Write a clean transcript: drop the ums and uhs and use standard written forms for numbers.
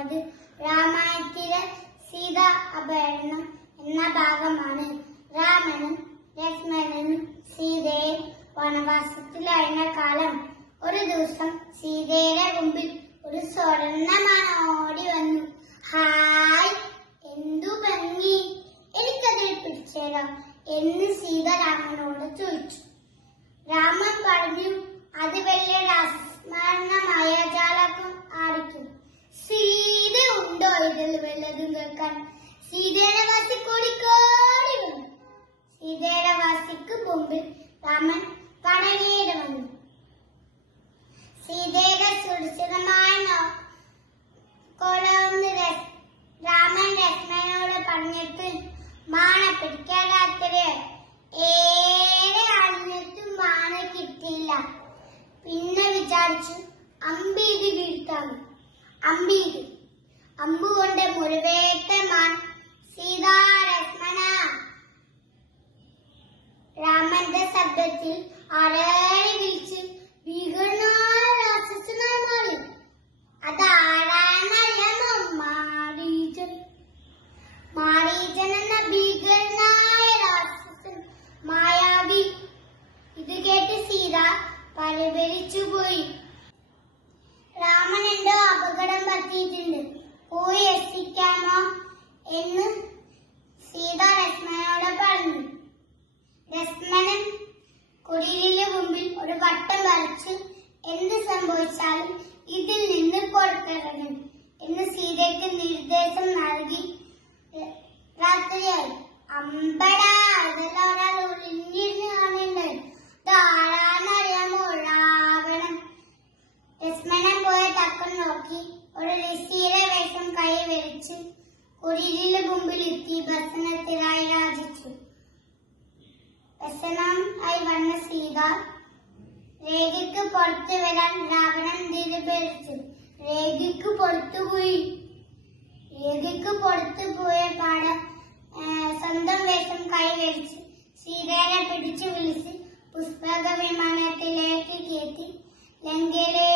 പറയുന്നത് രാമായണത്തിലെ സീതാ അപഹരണം എന്ന ഭാഗമാണ്. രാമനും ലക്ഷ്മണനും സീതയെ വനവാസത്തിലായിരുന്ന കാലം ഒരു ദിവസം സീതയുടെ മുമ്പിൽ ഒരു സ്വർണ്ണമാന ഓടി വന്നു. ഹായ്, എന്തു ഭംഗി, എനിക്കതിൽ പിടിച്ചേരാം എന്ന് സീത രാമനോട് ചോദിച്ചു. രാമൻ പറഞ്ഞു, അത് വലിയ രാസ്മരണമായ ജാലകം ആയിരിക്കും. സീത ഉണ്ടോ ഇതിൽ വല്ലതും കേൾക്കാൻ? സീതയുടെ വാസി കോടിക്കോടി വന്നു. സീതയുടെ വാസിക്ക് മുമ്പിൽ രാമൻ പടനീര് വന്നു. സീതയുടെ സുരക്ഷിതമായ കൊള്ളൊന്ന് രാമൻ ലക്ഷ്മണനോട് പറഞ്ഞിട്ട് മാണ പിടിക്കാതെ ഏറെ അണിഞ്ഞിട്ടും മാണ കിട്ടിയില്ല. പിന്നെ വിചാരിച്ചു അമ്പീത് വീഴ്ത്താം. അമ്പുകൊണ്ട് മുഴുവേറ്റ മാൻ സീതാ ലക്ഷ്മണ. രാമന്റെ ശബ്ദത്തിൽ അരളി വിളിച്ച് ഭീകരനായ രാക്ഷസനായി മാറി. അതാരാണെന്നറിയാമോ? മാരീചൻ. മാരീചൻ എന്ന ഭീകരനായ രാക്ഷസൻ, മായാവി. ഇത് കേട്ട് സീത പരിഭരിച്ചുപോയി. രാമൻ എന്തോ അപകടം പറ്റിയിട്ടുണ്ട്, പോയി രക്ഷിക്കാമോ എന്ന് സീത ലക്ഷ്മണനോട് പറഞ്ഞു. ലക്ഷ്മണൻ കുടിലിന് മുമ്പിൽ ഒരു വട്ടം വരച്ച് എന്ത് സംഭവിച്ചാലും ഇതിൽ നിന്ന് പുറത്തിറങ്ങും എന്ന് സീതയ്ക്ക് നിർദ്ദേശം നൽകി. രാത്രിയായി. അമ്പടാ, അതെല്ലാം ഒരാൾ ഒളിഞ്ഞിരുന്ന് കാണുന്നുണ്ട്. ആരാന്നറിയാമോ? രാവണൻ. ലക്ഷ്മണൻ പോയ തക്കം നോക്കി ഒരു ഋഷിയുടെ വേഷം കൈ വരിച്ച് കുടിലിന് മുമ്പിൽ എത്തി ഭക്ഷണത്തിനായി യാചിച്ചു. ആയി വന്ന സീത രേഖയ്ക്ക് പുറത്തു വരാൻ രാവണൻ തിരുപേരിച്ചു. രേഖയ്ക്ക് പുറത്തു പോയ പാട് സ്വന്തം വേഷം കൈവരിച്ച് സീതയെ പിടിച്ചു വിളിച്ച് പുഷ്പക വിമാനത്തിലേക്ക് കയറ്റി ലങ്കയിലെ